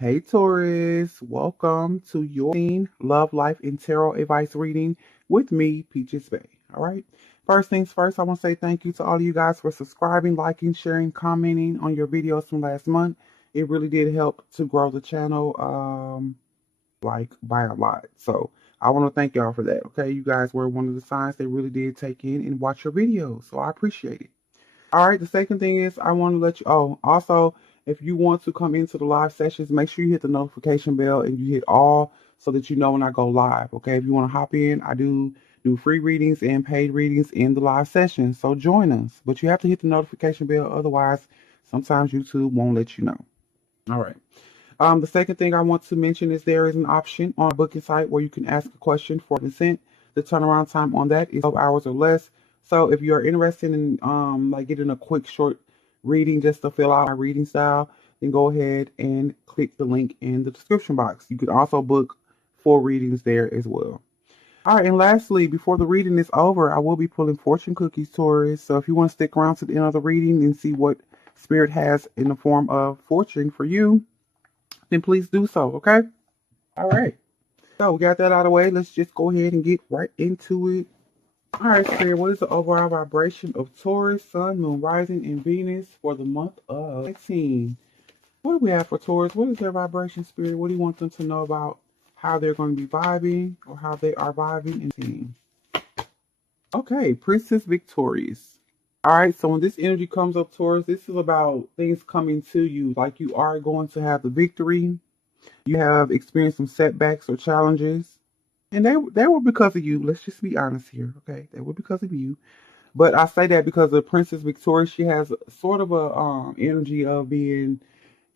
Hey Taurus, welcome to your Love, Life, and Tarot Advice reading with me, Peaches Bay. All right. First things first, I want to say thank you to all of you guys for subscribing, liking, sharing, commenting on your videos from last month. It really did help to grow the channel, like by a lot. So I want to thank y'all for that. Okay, you guys were one of the signs they really did take in and watch your videos. So I appreciate it. All right, the second thing is I want to let you, also, if you want to come into the live sessions, make sure you hit the notification bell and you hit all so that you know when I go live. Okay, if you want to hop in, I do free readings and paid readings in the live session. So join us, but you have to hit the notification bell. Otherwise, sometimes YouTube won't let you know. All right. The second thing I want to mention is there is an option on our booking site where you can ask a question for consent. The turnaround time on that is 12 hours or less. So if you're interested in like getting a quick short reading just to fill out my reading style, then go ahead and click the link in the description box. You can also book 4 readings there as well. All right, and lastly, before the reading is over, I will be pulling fortune cookies, Taurus. So if you want to stick around to the end of the reading and see what Spirit has in the form of fortune for you, then please do so, okay? All right. So we got that out of the way. Let's just go ahead and get right into it. All right, Spirit, what is the overall vibration of Taurus, Sun, Moon, Rising, and Venus for the month of 19? What do we have for Taurus? What is their vibration, Spirit? What do you want them to know about how they're going to be vibing or how they are vibing and seeing? Okay, Princess Victorious. All right, so when this energy comes up, Taurus, this is about things coming to you. Like you are going to have the victory. You have experienced some setbacks or challenges. And they were because of you. Let's just be honest here, okay? They were because of you. But I say that because the Princess Victoria, she has sort of a energy of being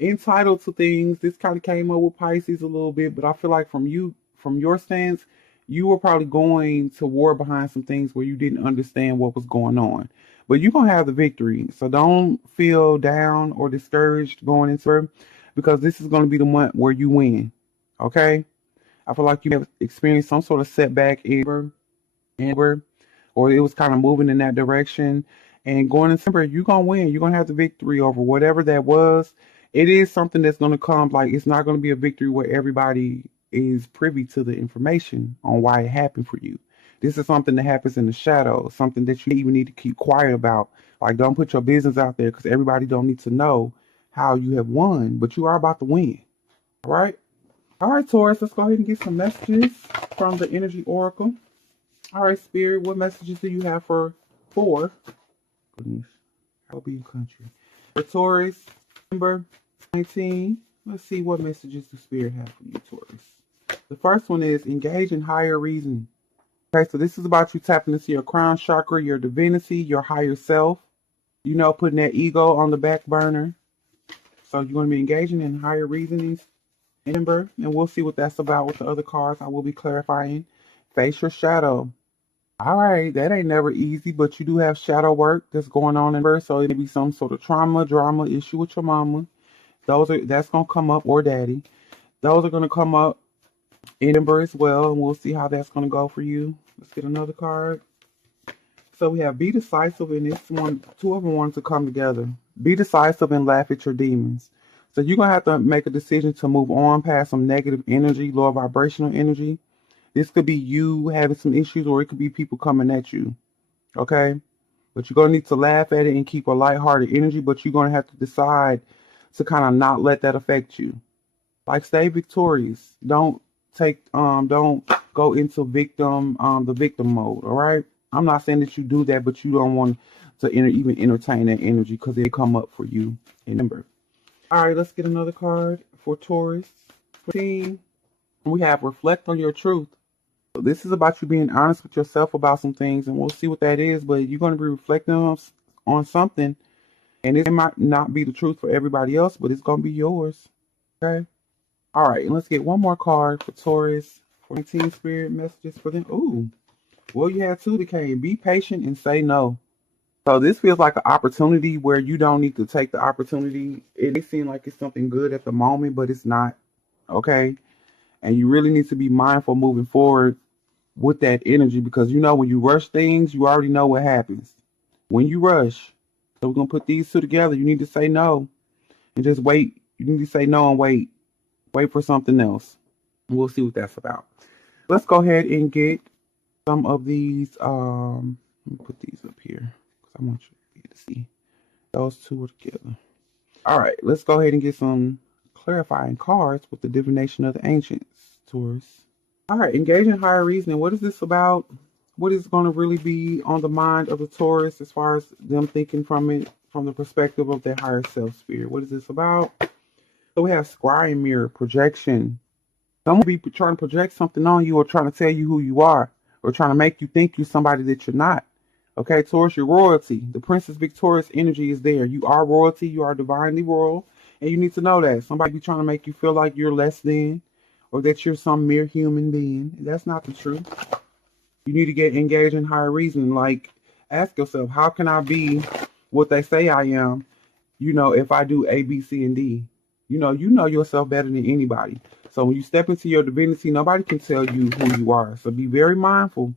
entitled to things. This kind of came up with Pisces a little bit, but I feel like from your stance, you were probably going to war behind some things where you didn't understand what was going on. But you're gonna have the victory. So don't feel down or discouraged going into it because this is gonna be the month where you win. Okay? I feel like you have experienced some sort of setback ever, or it was kind of moving in that direction. And going in December, you're gonna win. You're gonna have the victory over whatever that was. It is something that's gonna come. Like it's not gonna be a victory where everybody is privy to the information on why it happened for you. This is something that happens in the shadows, something that you even need to keep quiet about. Like don't put your business out there because everybody don't need to know how you have won, but you are about to win. All right? All right, Taurus, let's go ahead and get some messages from the Energy Oracle. All right, Spirit, what messages do you have for goodness, I'll be in country. For Taurus, number 19, let's see what messages the Spirit have for you, Taurus. The first one is engage in higher reason. Okay, so this is about you tapping into your crown chakra, your divinity, your higher self. You know, putting that ego on the back burner. So you're going to be engaging in higher reasonings. Remember, and we'll see what that's about with the other cards. I will be clarifying. Face your shadow. All right, that ain't never easy, but you do have shadow work that's going on in birth, so it may be some sort of trauma, drama, issue with your mama. That's gonna come up, or daddy. Those are gonna come up in Ember as well, and we'll see how that's gonna go for you. Let's get another card. So we have be decisive, and this one, two of them want to come together. Be decisive and laugh at your demons. So you're gonna have to make a decision to move on past some negative energy, lower vibrational energy. This could be you having some issues, or it could be people coming at you. Okay? But you're going to need to laugh at it and keep a lighthearted energy, but you're going to have to decide to kind of not let that affect you. Like stay victorious. Don't go into the victim mode, all right? I'm not saying that you do that, but you don't want to even entertain that energy because it come up for you. Remember. All right, let's get another card for Taurus. 14. We have reflect on your truth. This is about you being honest with yourself about some things, and we'll see what that is, but you're going to be reflecting on something, and it might not be the truth for everybody else, but it's going to be yours. Okay? All right, and let's get one more card for Taurus. 14 Spirit messages for them. Ooh. Well, you had two that came. Be patient and say no. So this feels like an opportunity where you don't need to take the opportunity. It may seem like it's something good at the moment, but it's not. Okay? And you really need to be mindful moving forward with that energy, because you know when you rush things, you already know what happens. When you rush, so we're going to put these two together. You need to say no and just wait. You need to say no and wait. Wait for something else. We'll see what that's about. Let's go ahead and get some of these. Let me put these up here because I want you to see those two are together. All right, let's go ahead and get some clarifying cards with the divination of the ancients, Taurus. All right, engaging higher reasoning. What is this about? What is going to really be on the mind of the Taurus as far as them thinking from it, from the perspective of their higher self spirit? What is this about? So we have scrying mirror, projection. Someone be trying to project something on you or trying to tell you who you are or trying to make you think you're somebody that you're not. Okay, Taurus, your royalty. The Princess Victorious energy is there. You are royalty. You are divinely royal. And you need to know that. Somebody be trying to make you feel like you're less than or that you're some mere human being. That's not the truth. You need to get engaged in higher reasoning. Like, ask yourself, how can I be what they say I am, if I do A, B, C, and D? You know yourself better than anybody. So when you step into your divinity, nobody can tell you who you are. So be very mindful.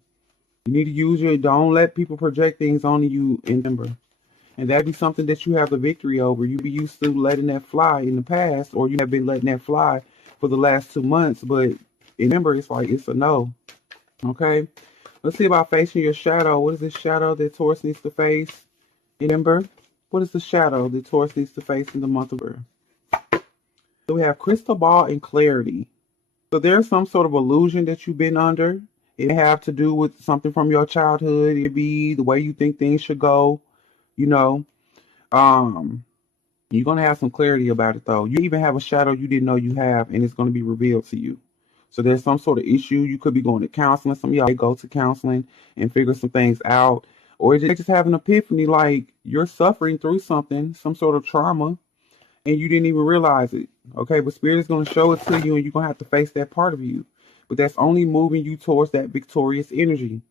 You need to use don't let people project things on you in number. And that'd be something that you have the victory over. You be used to letting that fly in the past, or you have been letting that fly for the last 2 months. But remember, it's like, it's a no. Okay? Let's see about facing your shadow. What is this shadow that Taurus needs to face? Remember, what is the shadow that Taurus needs to face in the month of April? So we have crystal ball and clarity. So there's some sort of illusion that you've been under. It may have to do with something from your childhood. It could be the way you think things should go. You're going to have some clarity about it, though. You even have a shadow you didn't know you have, and it's going to be revealed to you. So there's some sort of issue. You could be going to counseling. Some of y'all go to counseling and figure some things out. Or just have an epiphany, like you're suffering through something, some sort of trauma, and you didn't even realize it. Okay, but Spirit is going to show it to you, and you're going to have to face that part of you. But that's only moving you towards that victorious energy.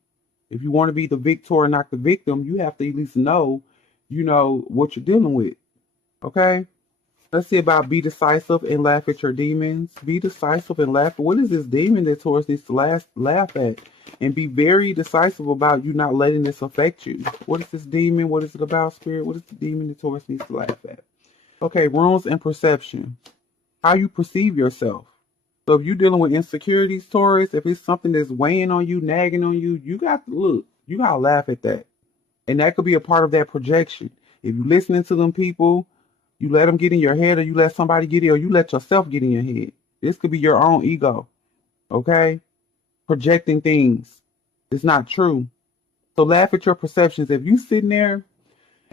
If you want to be the victor and not the victim, you have to at least know, what you're dealing with. Okay? Let's see about be decisive and laugh at your demons. Be decisive and laugh. What is this demon that Taurus needs to laugh at? And be very decisive about you not letting this affect you. What is this demon? What is it about, Spirit? What is the demon that Taurus needs to laugh at? Okay, rules and perception. How you perceive yourself. So if you're dealing with insecurities, Taurus, if it's something that's weighing on you, nagging on you, you got to laugh at that. And that could be a part of that projection. If you're listening to them people, you let them get in your head, or you let somebody get in, or you let yourself get in your head. This could be your own ego. Okay? Projecting things. It's not true. So laugh at your perceptions. If you sitting there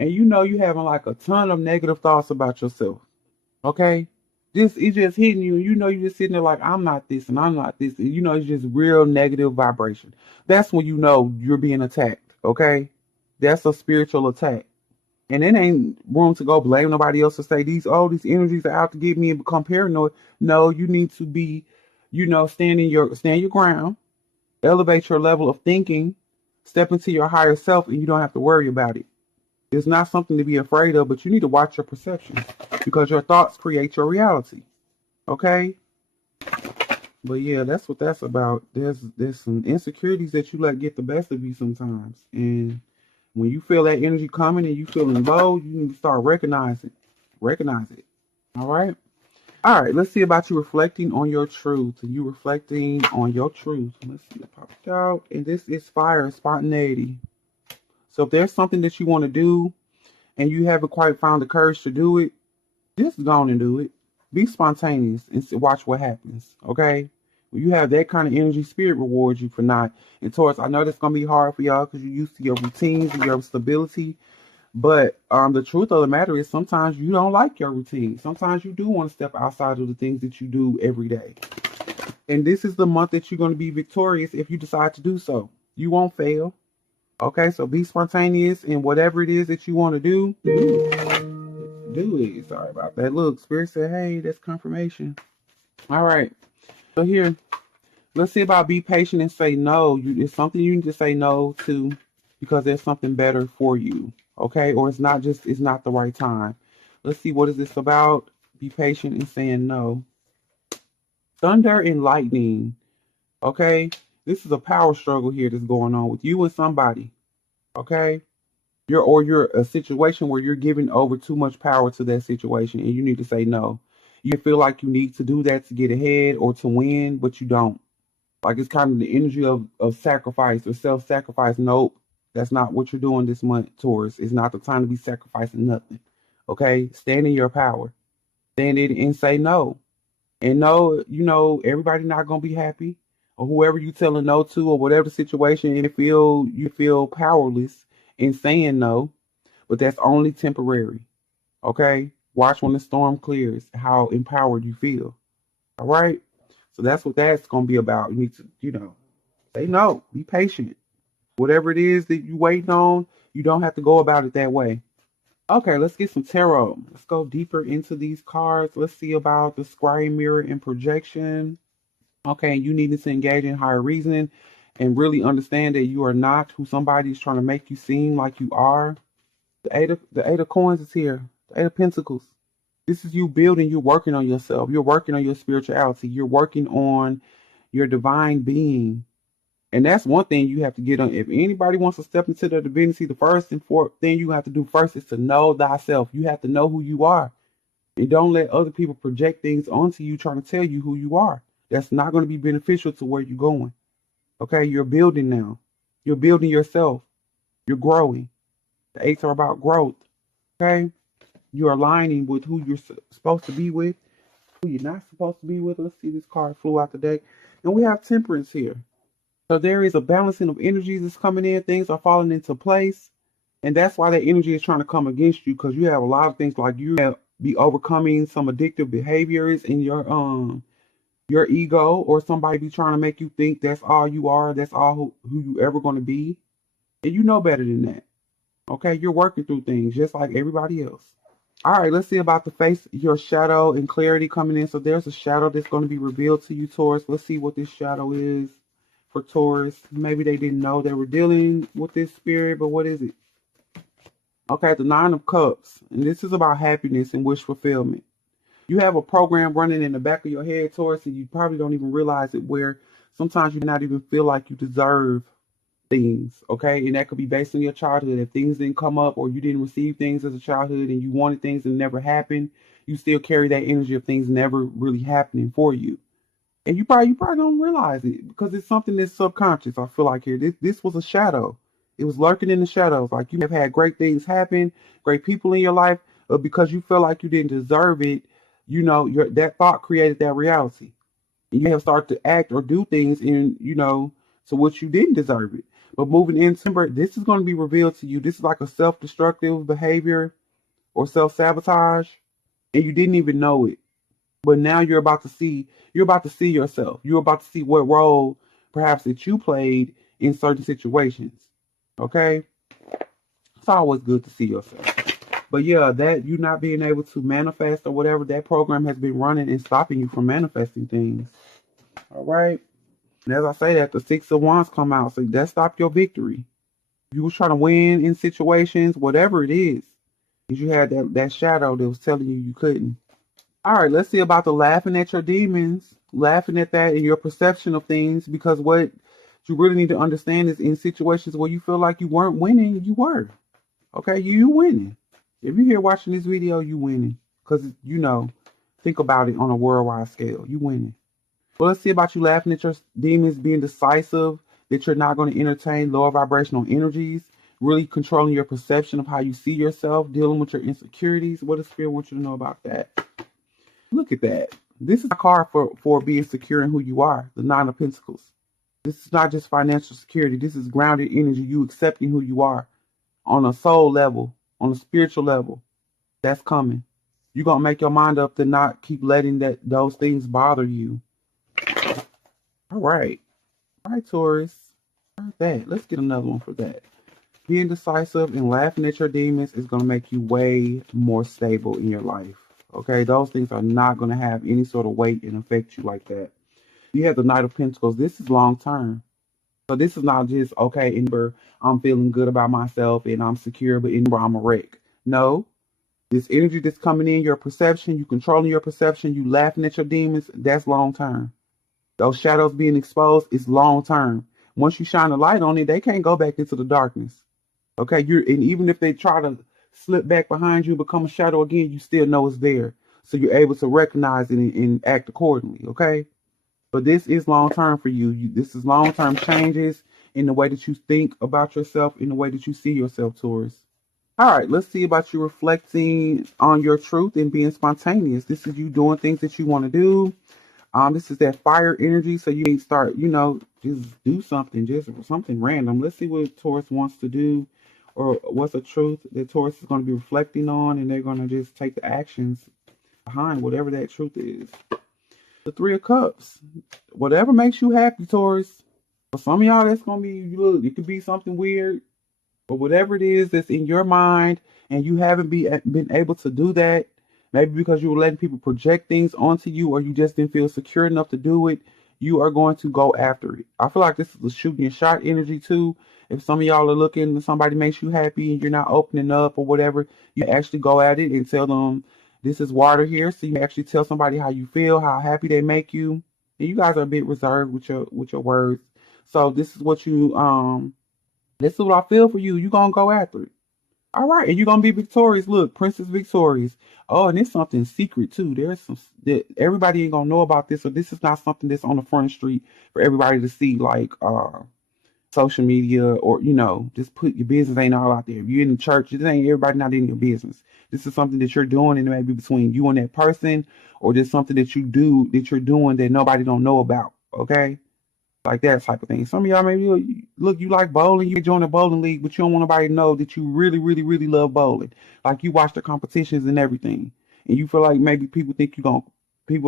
and you having like a ton of negative thoughts about yourself, okay? It's just hitting you, and you're just sitting there like, I'm not this and I'm not this. And it's just real negative vibration. That's when you're being attacked, okay? That's a spiritual attack. And it ain't room to go blame nobody else to say these energies are out to get me and become paranoid. No, you need to be, stand your ground, elevate your level of thinking, step into your higher self, and you don't have to worry about it. It's not something to be afraid of, but you need to watch your perceptions because your thoughts create your reality. Okay? But yeah, that's what that's about. There's some insecurities that you let get the best of you sometimes. And when you feel that energy coming and you feeling low, you need to start recognizing. Recognize it. All right? All right, let's see about you reflecting on your truth. You reflecting on your truth. Let's see it popped out. And this is fire, spontaneity. So if there's something that you want to do and you haven't quite found the courage to do it, just go on and do it. Be spontaneous and watch what happens, okay? When you have that kind of energy, Spirit rewards you for not. And Taurus, I know that's going to be hard for y'all because you're used to your routines and your stability. But the truth of the matter is sometimes you don't like your routine. Sometimes you do want to step outside of the things that you do every day. And this is the month that you're going to be victorious if you decide to do so. You won't fail. Okay, so be spontaneous in whatever it is that you want to do. Do it. Sorry about that. Look, Spirit said, hey, that's confirmation. All right. So here, let's see about be patient and say no. It's something you need to say no to because there's something better for you. Okay, or it's not the right time. Let's see, what is this about? Be patient and saying no. Thunder and lightning. Okay, this is a power struggle here that's going on with you and somebody. Okay, you're a situation where you're giving over too much power to that situation, and you need to say no. You feel like you need to do that to get ahead or to win, but you don't. Like it's kind of the energy of sacrifice or self-sacrifice. Nope, that's not what you're doing this month, Taurus. It's not the time to be sacrificing nothing. Okay? Stand in your power. Stand in and say no. And no, everybody not gonna be happy. Or whoever you telling no to or whatever situation you feel powerless in saying no, but that's only temporary. Okay? Watch when the storm clears how empowered you feel. All right? So that's what that's gonna be about. You need to, say no. Be patient. Whatever it is that you waiting on, you don't have to go about it that way. Okay, let's get some tarot. Let's go deeper into these cards. Let's see about the square mirror and projection. Okay, you need to engage in higher reasoning and really understand that you are not who somebody is trying to make you seem like you are. The eight of coins is here. The eight of pentacles. This is you building. You're working on yourself. You're working on your spirituality. You're working on your divine being. And that's one thing you have to get on. If anybody wants to step into the divinity, the first and fourth thing you have to do first is to know thyself. You have to know who you are. And don't let other people project things onto you trying to tell you who you are. That's not going to be beneficial to where you're going. Okay, you're building now. You're building yourself. You're growing. The eights are about growth. Okay, you're aligning with who you're supposed to be with, who you're not supposed to be with. Let's see, this card flew out the deck. And we have temperance here. So there is a balancing of energies that's coming in. Things are falling into place. And that's why that energy is trying to come against you, because you have a lot of things like you have be overcoming some addictive behaviors in your ego, or somebody be trying to make you think that's all you are, that's all who you ever going to be. And you know better than that. Okay, you're working through things just like everybody else. All right, let's see about the face, your shadow and clarity coming in. So there's a shadow that's going to be revealed to you, Taurus. Let's see what this shadow is for Taurus. Maybe they didn't know they were dealing with this spirit, but what is it? Okay, the Nine of Cups. And this is about happiness and wish fulfillment. You have a program running in the back of your head, Taurus, and you probably don't even realize it, where sometimes you may not even feel like you deserve things, okay? And that could be based on your childhood. If things didn't come up or you didn't receive things as a childhood and you wanted things that never happened, you still carry that energy of things never really happening for you. And you probably don't realize it because it's something that's subconscious. I feel like here, this was a shadow. It was lurking in the shadows. Like you have had great things happen, great people in your life, but because you felt like you didn't deserve it, that thought created that reality. And you have started to act or do things to which you didn't deserve it. But moving in September, this is going to be revealed to you. This is like a self-destructive behavior or self-sabotage, and you didn't even know it. But now you're about to see yourself. You're about to see what role perhaps that you played in certain situations. Okay? It's always good to see yourself. But yeah, that you not being able to manifest or whatever, that program has been running and stopping you from manifesting things. All right? And as I say that, the Six of Wands come out. So that stopped your victory. You was trying to win in situations, whatever it is. Because you had that shadow that was telling you couldn't. All right, let's see about the laughing at your demons. Laughing at that and your perception of things. Because what you really need to understand is in situations where you feel like you weren't winning, you were. Okay, you winning. If you're here watching this video, you winning. Because, think about it on a worldwide scale. You winning. Well, let's see about you laughing at your demons, being decisive, that you're not going to entertain lower vibrational energies, really controlling your perception of how you see yourself, dealing with your insecurities. What does Spirit want you to know about that? Look at that. This is a card for being secure in who you are, the Nine of Pentacles. This is not just financial security. This is grounded energy, you accepting who you are on a soul level, on a spiritual level. That's coming. You're going to make your mind up to not keep letting those things bother you. All right, Taurus. That. Let's get another one for that. Being decisive and laughing at your demons is going to make you way more stable in your life. Okay, those things are not going to have any sort of weight and affect you like that. You have the Knight of Pentacles. This is long term. So this is not just, okay, I'm feeling good about myself and I'm secure, but I'm a wreck. No, this energy that's coming in, your perception, you controlling your perception, you laughing at your demons, that's long term. Those shadows being exposed is long term. Once you shine a light on it, they can't go back into the darkness. Okay, and even if they try to slip back behind you, become a shadow again, you still know it's there. so you're able to recognize it and act accordingly. Okay. But this is long term for you. This is long term changes in the way that you think about yourself, in the way that you see yourself, Taurus. All right, let's see about you reflecting on your truth and being spontaneous. This is you doing things that you want to do. This is that fire energy, so you need to start, just do something, just something random. Let's see what Taurus wants to do, or what's a truth that Taurus is going to be reflecting on, and they're going to just take the actions behind whatever that truth is. The Three of Cups. Whatever makes you happy, Taurus. For some of y'all, that's going to be, look, it could be something weird, but whatever it is that's in your mind and you haven't been able to do that, maybe because you were letting people project things onto you or you just didn't feel secure enough to do it, you are going to go after it. I feel like this is a shooting your shot energy too. If some of y'all are looking and somebody makes you happy and you're not opening up or whatever, you actually go at it and tell them, this is water here. So you actually tell somebody how you feel, how happy they make you. And you guys are a bit reserved with your words. So this is what this is what I feel for you. You're going to go after it. All right. And you're going to be victorious. Look, Princess victorious. Oh, and it's something secret, too. There's some that everybody ain't going to know about this. So this is not something that's on the front street for everybody to see, like social media or, just put your business ain't all out there. If you're in the church, it ain't everybody not in your business. This is something that you're doing, and it may be between you and that person, or just something that you do that you're doing that nobody don't know about. Okay. Like that type of thing. Some of y'all maybe look, you like bowling, you join a bowling league, but you don't want nobody to know that you really, really, really love bowling. Like you watch the competitions and everything, and you feel like maybe people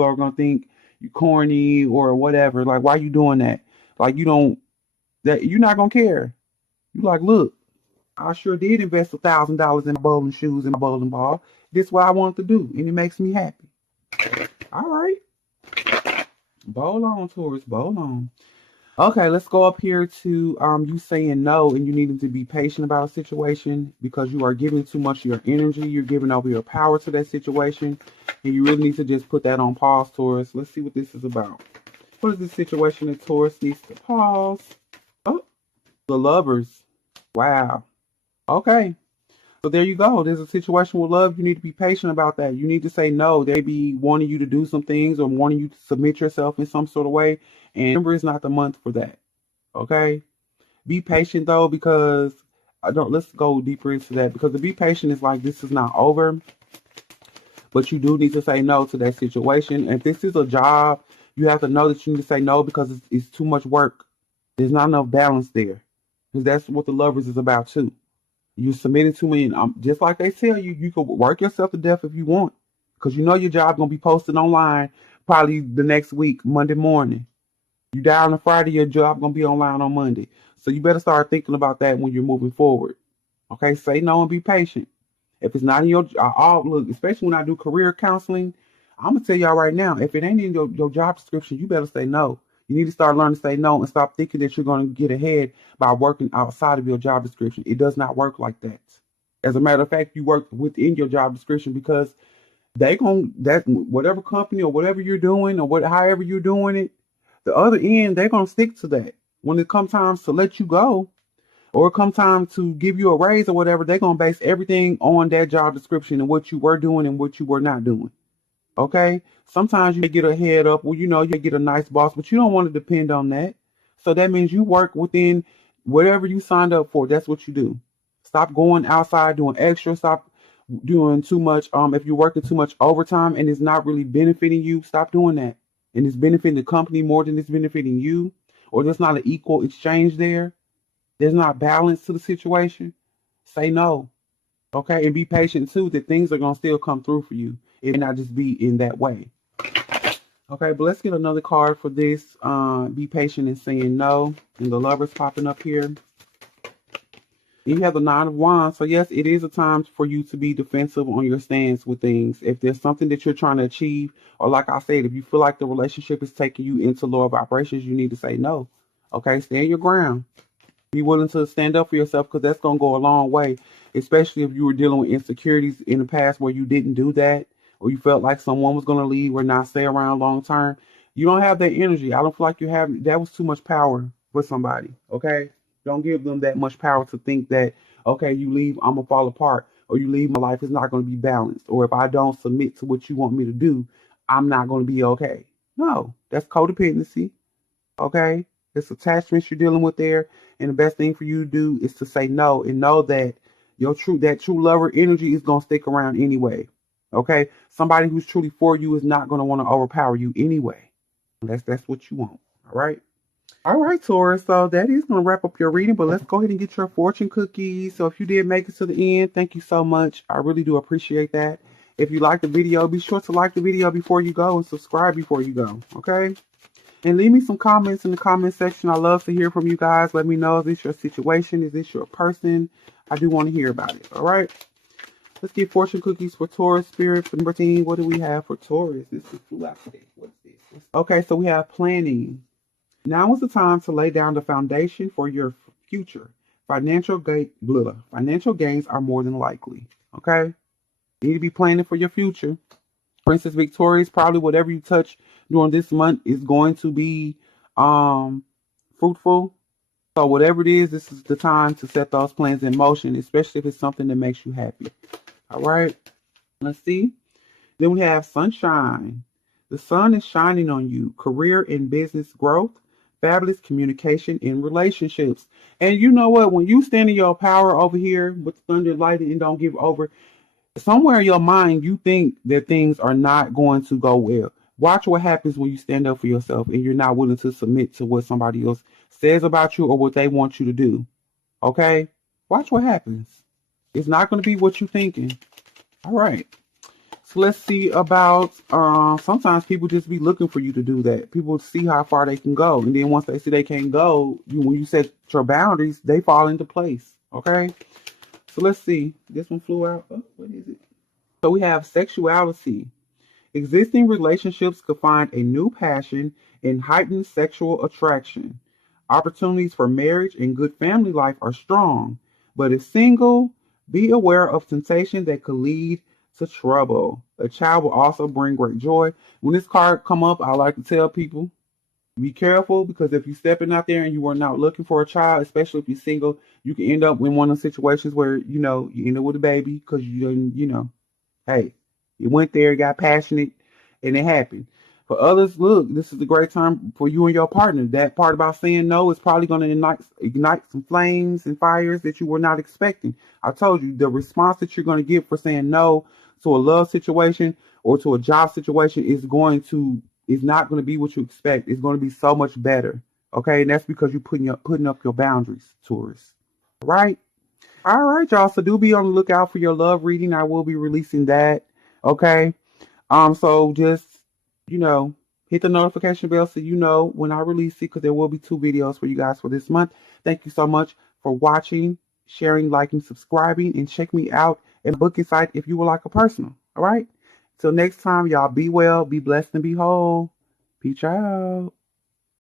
are gonna think you corny or whatever. Like why you doing that? Like you're not gonna care. You like, look, I sure did invest $1,000 in my bowling shoes and my bowling ball. This is what I want to do, and it makes me happy. All right, bowl on, Taurus, bowl on. Okay, let's go up here to you saying no and you needing to be patient about a situation because you are giving too much of your energy. You're giving over your power to that situation. And you really need to just put that on pause, Taurus. Let's see what this is about. What is the situation that Taurus needs to pause? Oh, the Lovers. Wow. Okay. So there you go. There's a situation with love. You need to be patient about that. You need to say no. They be wanting you to do some things or wanting you to submit yourself in some sort of way. And November is not the month for that. Okay? Be patient though, because let's go deeper into that. Because to be patient is like this is not over. But you do need to say no to that situation. And if this is a job, you have to know that you need to say no because it's too much work. There's not enough balance there. Because that's what the Lovers is about too. You submitted to me, and just like they tell you, you can work yourself to death if you want, because you know your job gonna be posted online probably the next week, Monday morning. You die on a Friday, your job gonna be online on Monday. So you better start thinking about that when you're moving forward. Okay, say no and be patient. If it's not in your look, especially when I do career counseling, I'm gonna tell y'all right now, if it ain't in your job description, you better say no. You need to start learning to say no and stop thinking that you're going to get ahead by working outside of your job description. It does not work like that. As a matter of fact, you work within your job description because whatever company or whatever you're doing or however you're doing it, the other end, they're going to stick to that. When it comes time to let you go or it comes time to give you a raise or whatever, they're going to base everything on that job description and what you were doing and what you were not doing. Okay. Sometimes you may get a head up, you get a nice boss, but you don't want to depend on that. So that means you work within whatever you signed up for. That's what you do. Stop going outside doing extra. Stop doing too much. If you're working too much overtime and it's not really benefiting you, stop doing that. And it's benefiting the company more than it's benefiting you, or there's not an equal exchange there. There's not balance to the situation. Say no. Okay. And be patient too, that things are going to still come through for you. It may not just be in that way. Okay, but let's get another card for this. Be patient in saying no. And the Lovers popping up here. You have the Nine of Wands. So yes, it is a time for you to be defensive on your stance with things. If there's something that you're trying to achieve, or like I said, if you feel like the relationship is taking you into lower vibrations, you need to say no. Okay, stand your ground. Be willing to stand up for yourself because that's going to go a long way, especially if you were dealing with insecurities in the past where you didn't do that, or you felt like someone was going to leave or not stay around long term. You don't have that energy. I don't feel like that was too much power for somebody. Okay. Don't give them that much power to think that, okay, you leave, I'm going to fall apart. or you leave my life, it's not going to be balanced. Or if I don't submit to what you want me to do, I'm not going to be okay. No, that's codependency. Okay? It's attachments you're dealing with there. And the best thing for you to do is to say no and know that that true lover energy is gonna stick around anyway. Okay? Somebody who's truly for you is not gonna want to overpower you anyway. That's what you want. All right. All right, Taurus. So that is gonna wrap up your reading, but let's go ahead and get your fortune cookies. So if you did make it to the end, thank you so much. I really do appreciate that. If you like the video, be sure to like the video before you go and subscribe before you go. Okay? And leave me some comments in the comment section. I love to hear from you guys. Let me know, is this your situation? Is this your person? I do want to hear about it. All right. Let's get fortune cookies for Taurus spirit for number 13. What do we have for Taurus? This is flew out today. What's this? Okay, so we have planning. Now is the time to lay down the foundation for your future. Financial gains are more than likely. Okay? You need to be planning for your future. Princess Victoria's, probably whatever you touch during this month is going to be fruitful. So whatever it is, this is the time to set those plans in motion, especially if it's something that makes you happy. All right, let's see. Then we have sunshine. The sun is shining on you. Career and business growth, fabulous communication in relationships. And you know what? When you stand in your power over here with thunder and lightning and don't give over, somewhere in your mind, you think that things are not going to go well. Watch what happens when you stand up for yourself and you're not willing to submit to what somebody else says about you or what they want you to do. Okay? Watch what happens. It's not going to be what you're thinking. All right. So let's see about, sometimes people just be looking for you to do that. People see how far they can go. And then once they see they can't go, when you set your boundaries, they fall into place. Okay? So let's see. This one flew out. Oh, what is it? So we have sexuality. Existing relationships could find a new passion and heightened sexual attraction. Opportunities for marriage and good family life are strong. But if single, be aware of temptation that could lead to trouble. A child will also bring great joy. When this card come up, I like to tell people, be careful, because if you're stepping out there and you are not looking for a child, especially if you're single, you can end up in one of the situations where, you end up with a baby because you didn't, hey, you went there, got passionate, and it happened. For others, look, this is a great time for you and your partner. That part about saying no is probably going to ignite some flames and fires that you were not expecting. I told you, the response that you're going to get for saying no to a love situation or to a job situation is not going to be what you expect. It's going to be so much better. Okay, and that's because you're putting up your boundaries, Taurus. Right? All right, y'all. So do be on the lookout for your love reading. I will be releasing that. Okay. So just, hit the notification bell so you know when I release it, because there will be 2 videos for you guys for this month. Thank you so much for watching, sharing, liking, subscribing, and check me out at the booking site if you would like a personal. All right. Till next time, y'all, be well, be blessed, and be whole. Peace out.